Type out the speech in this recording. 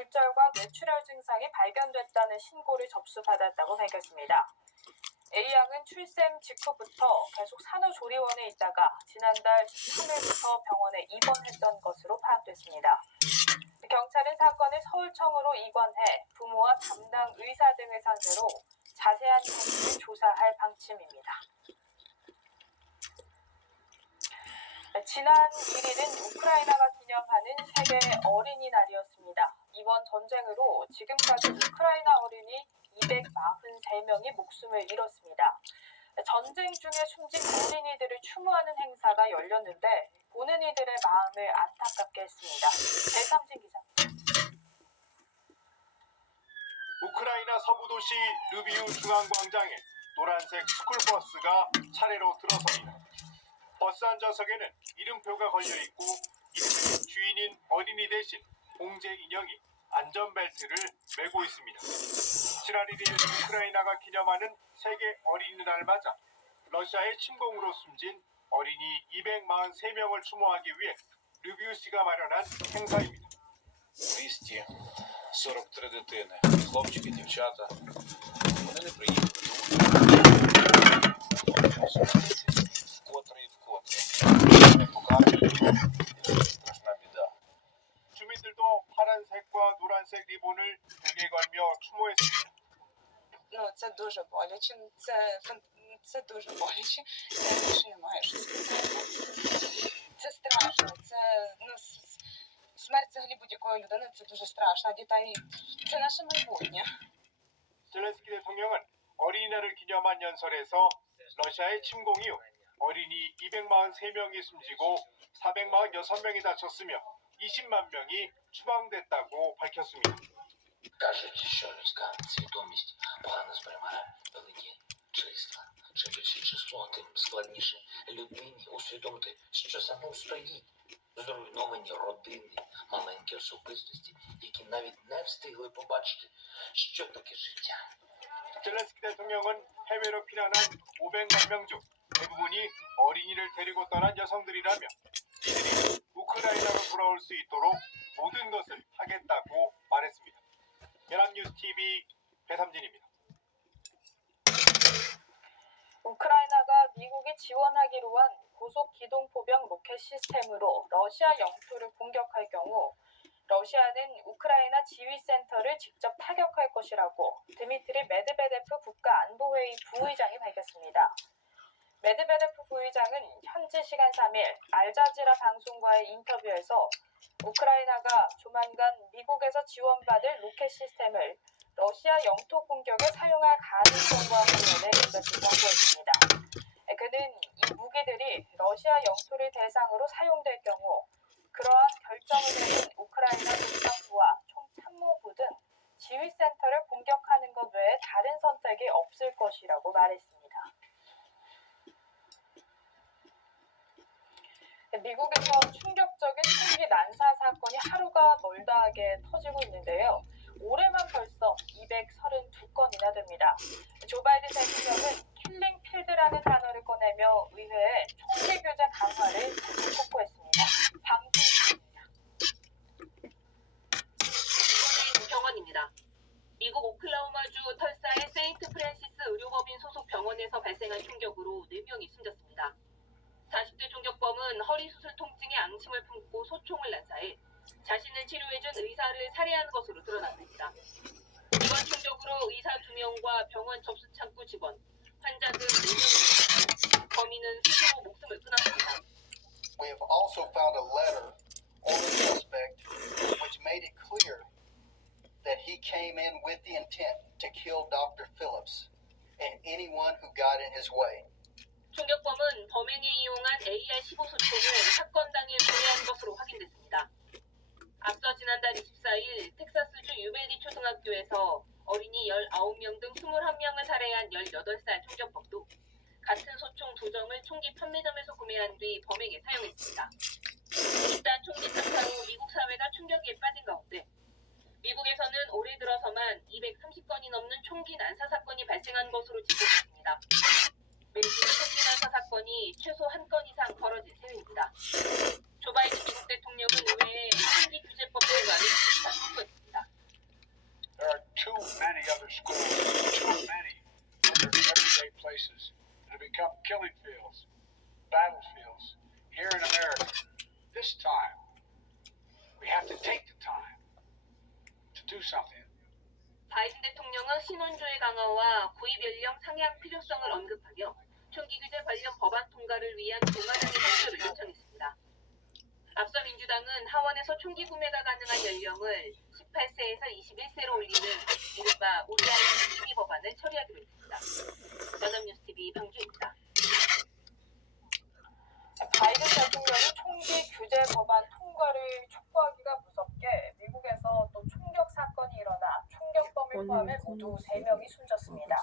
물절과 뇌출혈 증상이 발견됐다는 신고를 접수받았다고 밝혔습니다. A 양은 출생 직후부터 계속 산후조리원에 있다가 지난달 13일부터 병원에 입원했던 것으로 파악됐습니다. 경찰은 사건을 서울청으로 이관해 부모와 담당 의사 등을 상대로 자세한 사실을 조사할 방침입니다. 지난 1일은 우크라이나가 기념하는 세계 어린이날이었습니다. 이번 전쟁으로 지금까지 우크라이나 어린이 243명이 목숨을 잃었습니다. 전쟁 중에 숨진 어린이들을 추모하는 행사가 열렸는데 보는 이들의 마음을 안타깝게 했습니다. 배삼진 기자. 우크라이나 서부 도시 르비우 중앙광장에 노란색 스쿨버스가 차례로 들어섭니다. 버스 한 좌석에는 이름표가 걸려 있고 이름표 주인인 어린이 대신 공제 인형이 안전벨트를 메고 있습니다. 지난 1일 우크라이나가 기념하는 세계 어린이날 맞아 러시아의 침공으로 숨진 어린이 243명을 추모하기 위해 르비우시가 마련한 행사입니다. 243 дитини, хлопчики, дівчата. Вони не приїхали до України. Вкотре і вкотре. Не покажуть. Страшна біда. 주민들도 파란색과 노란색 리본을 등에 걸며 추모했습니다. Ну, це дуже боляче. Це, фан- це дуже боляче. Я більше не маю що сказати. Це страшно. Це ну, с- с- смерть взагалі будь-якої людини це дуже страшно. А дітей це наше майбутнє. 젤렌스키 대통령은 어린이날을 기념한 연설에서 러시아의 침공 이후 어린이 243명이 숨지고 446명이 다쳤으며 20만 명이 추방됐다고 밝혔습니다. Кажуть, що людська свідомість погано сприймає великі числа. Чим більше число, тим складніше людині усвідомити, що за ним стоїть. Зруйновані родини, маленькі особистості, які навіть не встигли побачити, що таке життя. 젤렌스키 대통령은 해외로 피난한 500만 명 중 대부분이 어린이를 데리고 떠난 여성들이라며 이들이 우크라이나로 돌아올 수 있도록 모든 것을 하겠다고 말했습니다. 연합뉴스 TV 배삼진입니다. 우크라이나가 미국이 지원하기로 한 고속 기동 포병 로켓 시스템으로 러시아 영토를 공격할 경우 러시아는 우크라이나 지휘센터를 직접 타격할 것이라고 드미트리 메드베데프 국가안보회의 부의장이 밝혔습니다. 메드베데프 부의장은 현지 시간 3일 알자지라 방송과의 인터뷰에서 우크라이나가 조만간 미국에서 지원받을 로켓 시스템을 러시아 영토 공격에 사용할 가능성과 관련해 이것을 경고했습니다. 그는 이 무기들이 러시아 영토를 대상으로 사용될 경우 그러한 결정을 내린 우크라이나 국방부와 총참모부 등 지휘센터를 공격하는 것 외에 다른 선택이 없을 것이라고 말했습니다. 미국에서 충격적인 총기 난사 사건이 하루가 멀다 하게 터지고 있는데요. 올해만 벌써 232건이나 됩니다. 조 바이든 대통령은 킬링 필드라는 단어를 꺼내며 의회에 총기 규제 강화를 촉구했습니다. 방송입니다. 병원입니다. 미국 오클라호마주 털사의 세인트 프랜시스 의료법인 소속 병원에서 발생한 충격으로 4명이 숨졌습니다. 40대 총 격범은 허리 수술 통증에 앙심을 품고 소총을 난사해 자신을 치료해준 의사를 살해한 것으로 드러났습니다. 이번 충격으로 의사 2명과 병원 접수 창구 직원, 환자 등 4명이 범인은 스스로 목숨을 끊었습니다. We have also found a letter on the suspect which made it clear that he came in with the intent to kill Dr. Phillips and anyone who got in his way. 총격범은 범행에 이용한 AR-15 소총을 사건 당일 구매한 것으로 확인됐습니다. 앞서 지난달 24일 텍사스주 유벨리 초등학교에서 어린이 19명 등 21명을 살해한 18살 총격범도 같은 소총 두 정을 총기 판매점에서 구매한 뒤 범행에 사용했습니다. 일단 총기 참사 후 미국 사회가 충격에 빠진 가운데 미국에서는 올해 들어서만 230건이 넘는 총기 난사 사건이 발생한 것으로 집계됐습니다. 매주 토끼난사 사건이 최소 한 건 이상 벌어진 셈입니다. 조 바이든 미국 대통령은 의회에 생리 규제법 개정안을 제출했습니다. There are too many other schools, too many in their everyday places that have become killing fields, battlefields here in America. This time, we have to take the time to do something. 바이든 대통령은 신원조의 강화와 구입 연령 상향 필요성을 언급하며 총기 규제 관련 법안 통과를 위한 공화당의 협조를 요청했습니다. 앞서 민주당은 하원에서 총기 구매가 가능한 연령을 18세에서 21세로 올리는 이른바 우리 아이 총기 법안을 처리하기로 했습니다. 연합뉴스 TV 방주입니다. 바이든 대통령이 총기 규제 법안 통과를 촉구하기가 무섭게 미국에서 또 총격 사건이 일어나 총격범을 포함해 모두 3명이 숨졌습니다.